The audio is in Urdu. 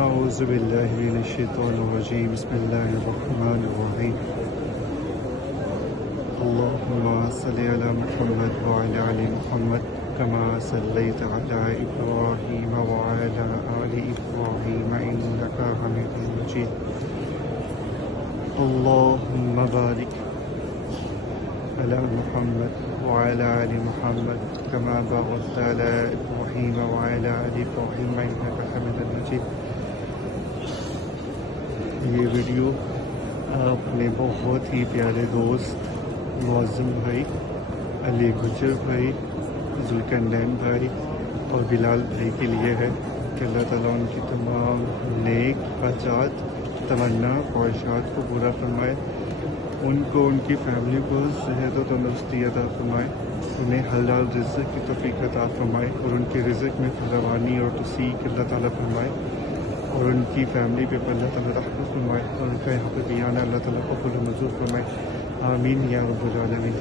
اعوذ باللہ من الشیطان الرجیم بسم اللہ الرحمن الرحیم اللہم صلی علی محمد وعلی آل محمد کما صلیت علی ابراہیم وعلی آل ابراہیم انک حمید مجید اللہم بارک علی محمد وعلی آل محمد کما بارکت علی ابراہیم وعلی آل ابراہیم انک حمید مجید۔ یہ ویڈیو اپنے بہت ہی پیارے دوست معظم بھائی، علی گجر بھائی، ذوالکرنین بھائی اور بلال بھائی کے لیے ہے کہ اللہ تعالیٰ ان کی تمام نیک حاجات، تمنا، خواہشات کو پورا فرمائے، ان کو، ان کی فیملی کو صحت و تندرستی عطا فرمائے، انہیں حلال رزق کی توفیق عطا فرمائے اور ان کے رزق میں فراوانی اور توسیع اللہ تعالیٰ فرمائے، اور ان کی فیملی پہ اللہ تعالیٰ رحمت فرمائے، اور ان کا یہاں پہ بیان اللہ تعالیٰ قبول و منظور فرمائے، آمین یا رب العالمین۔